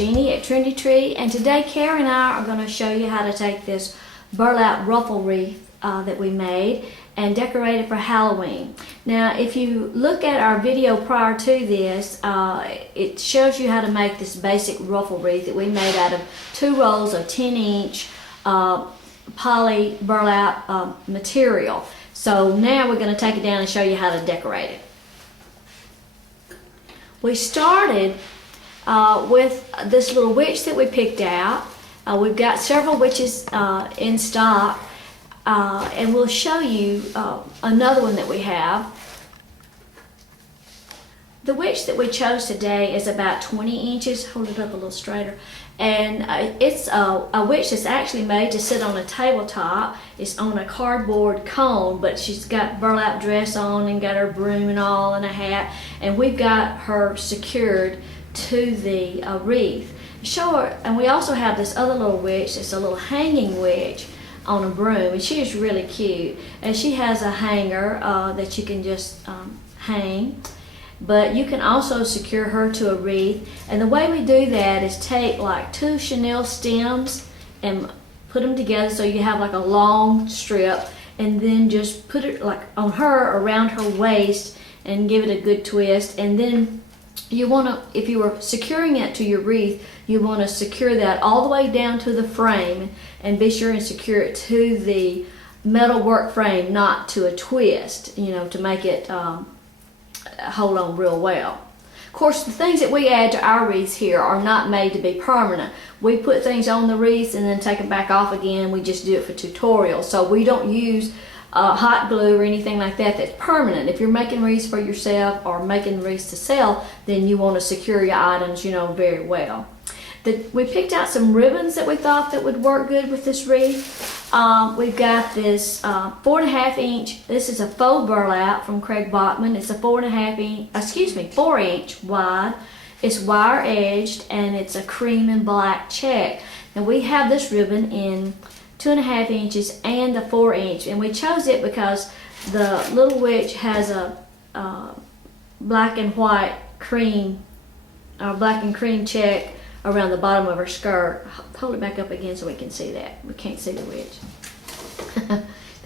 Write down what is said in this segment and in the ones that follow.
Jeannie at Trendy, and today Kara and I are going to show you how to take this burlap ruffle wreath that we made and decorate it for Halloween. Now if you look at our video prior to this, it shows you how to make this basic ruffle wreath that we made out of 2 rolls of 10-inch poly burlap material. So now we're going to take it down and show you how to decorate it. We started with this little witch that we picked out. We've got several witches in stock, and we'll show you another one that we have. The witch that we chose today is about 20 inches. Hold it up a little straighter. And it's a witch that's actually made to sit on a tabletop. It's on a cardboard cone, but she's got burlap dress on and got her broom and all and a hat. And we've got her secured to the wreath. Show her, and we also have this other little witch. It's a little hanging witch on a broom, and she is really cute. And she has a hanger that you can just hang. But you can also secure her to a wreath. And the way we do that is take like 2 chenille stems and put them together so you have like a long strip, and then just put it like on her, around her waist, and give it a good twist. And then you want to, if you were securing it to your wreath, you want to secure that all the way down to the frame, and be sure and secure it to the metal work frame, not to a twist, you know, to make it hold on real well. Of course, the things that we add to our wreaths here are not made to be permanent. We put things on the wreaths and then take them back off again. We just do it for tutorials. So we don't use hot glue or anything like that that's permanent. If you're making wreaths for yourself or making wreaths to sell, then you want to secure your items, you know, very well. We picked out some ribbons that we thought that would work good with this wreath. We've got this 4.5 inch, this is a faux burlap from Craig Bachman. It's a 4 inch wide. It's wire edged, and it's a cream and black check. Now we have this ribbon in 2.5 inches and the 4 inch, and we chose it because the little witch has a black and white cream, black and cream check around the bottom of her skirt. Hold it back up again so we can see that. We can't see the witch.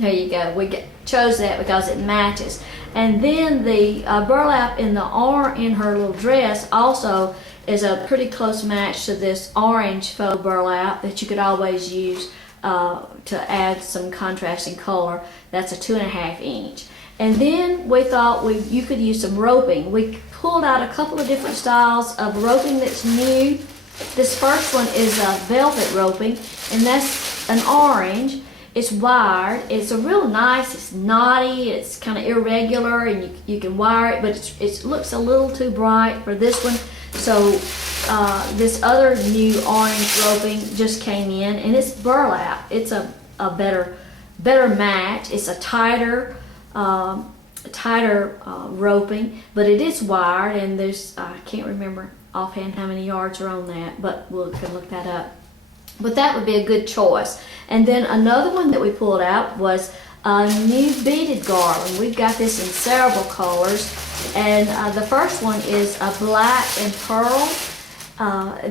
There you go. We chose that because it matches. And then the burlap in her little dress also is a pretty close match to this orange faux burlap that you could always use to add some contrasting color. That's a 2.5 inch. And then we thought you could use some roping. We pulled out a couple of different styles of roping that's new. This first one is velvet roping, and that's an orange. It's wired. It's a real nice, it's knotty, it's kind of irregular, and you can wire it, but it looks a little too bright for this one. So this other new orange roping just came in, and it's burlap. It's a better match. It's a tighter roping, but it is wired, and there's, I can't remember offhand how many yards are on that, but we can look that up. But that would be a good choice. And then another one that we pulled out was a new beaded garland. We've got this in several colors, and the first one is a black and pearl.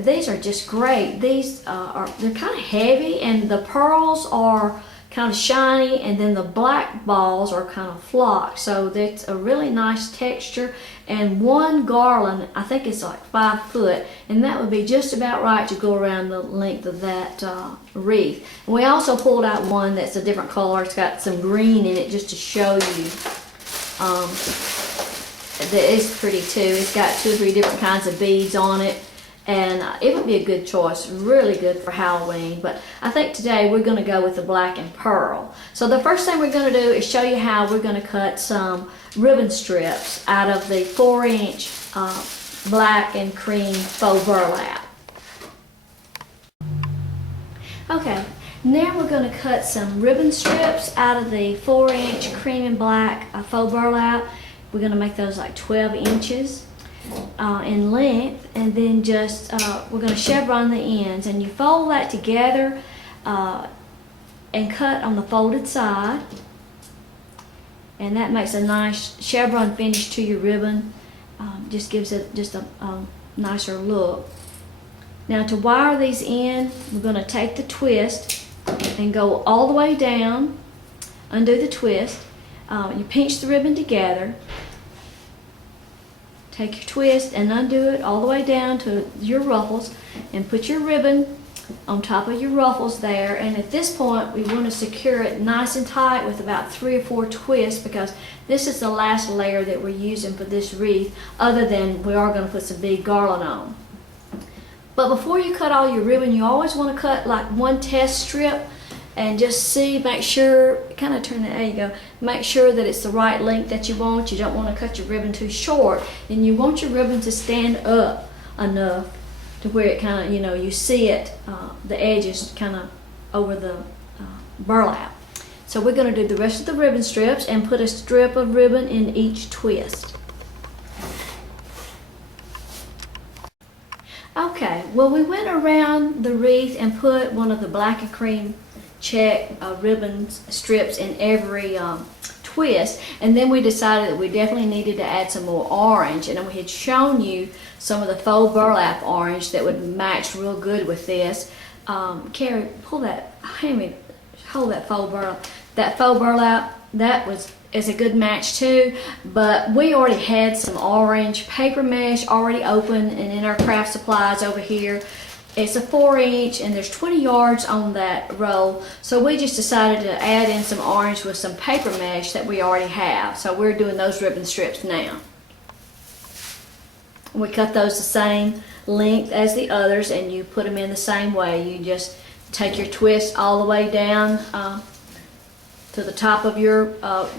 These are just great. These they're kind of heavy, and the pearls are kind of shiny, and then the black balls are kind of flocked. So that's a really nice texture. And one garland, I think it's like 5 foot, and that would be just about right to go around the length of that wreath. And we also pulled out one that's a different color. It's got some green in it just to show you that it's pretty too. It's got 2 or 3 different kinds of beads on it. And it would be a good choice, really good for Halloween. But I think today we're going to go with the black and pearl. So the first thing we're going to do is show you how we're going to cut some ribbon strips out of the 4 inch black and cream faux burlap. Okay, now we're going to cut some ribbon strips out of the 4 inch cream and black faux burlap. We're going to make those like 12 inches. In length, and then just we're going to chevron the ends, and you fold that together and cut on the folded side, and that makes a nice chevron finish to your ribbon. Just gives it just a nicer look. Now to wire these in, we're going to take the twist and go all the way down, undo the twist. You pinch the ribbon together, take your twist and undo it all the way down to your ruffles, and put your ribbon on top of your ruffles there. And at this point we want to secure it nice and tight with about 3 or 4 twists, because this is the last layer that we're using for this wreath, other than we are going to put some bead garland on. But before you cut all your ribbon, you always want to cut like one test strip and just see, make sure, kind of turn it, there you go, make sure that it's the right length that you want. You don't want to cut your ribbon too short, and you want your ribbon to stand up enough to where it kind of, you know, you see it, the edges kind of over the burlap. So we're going to do the rest of the ribbon strips and put a strip of ribbon in each twist. Okay, well, we went around the wreath and put one of the black and cream check ribbon strips in every twist, and then we decided that we definitely needed to add some more orange, and we had shown you some of the faux burlap orange that would match real good with this. Carrie, pull that, hold that faux burlap. That faux burlap, that is a good match too, but we already had some orange paper mesh already open and in our craft supplies over here. It's a 4-inch and there's 20 yards on that roll, so we just decided to add in some orange with some paper mesh that we already have. So we're doing those ribbon strips now. We cut those the same length as the others, and you put them in the same way. You just take your twist all the way down to the top of your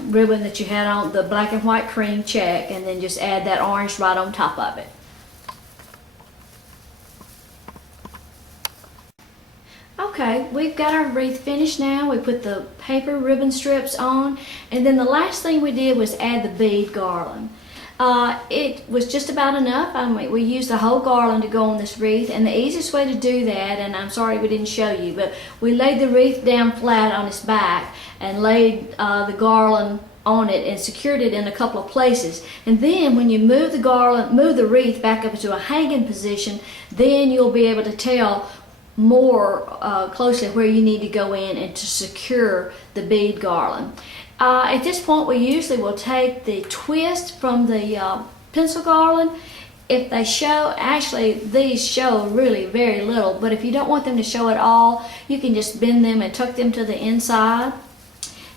ribbon that you had on the black and white cream check, and then just add that orange right on top of it. Okay, we've got our wreath finished now. We put the paper ribbon strips on, and then the last thing we did was add the bead garland. It was just about enough. I mean, we used the whole garland to go on this wreath, and the easiest way to do that, and I'm sorry we didn't show you, but we laid the wreath down flat on its back and laid the garland on it and secured it in a couple of places. And then when you move the garland, move the wreath back up into a hanging position, then you'll be able to tell more closely where you need to go in and to secure the bead garland. At this point, we usually will take the twist from the pencil garland. If they show, actually these show really very little, but if you don't want them to show at all, you can just bend them and tuck them to the inside,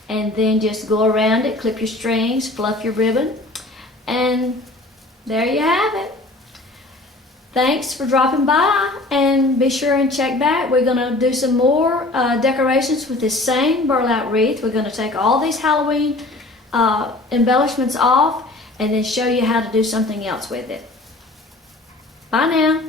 and then just go around it, clip your strings, fluff your ribbon, and there you have it. Thanks for dropping by, and be sure and check back. We're going to do some more decorations with this same burlap wreath. We're going to take all these Halloween embellishments off and then show you how to do something else with it. Bye now.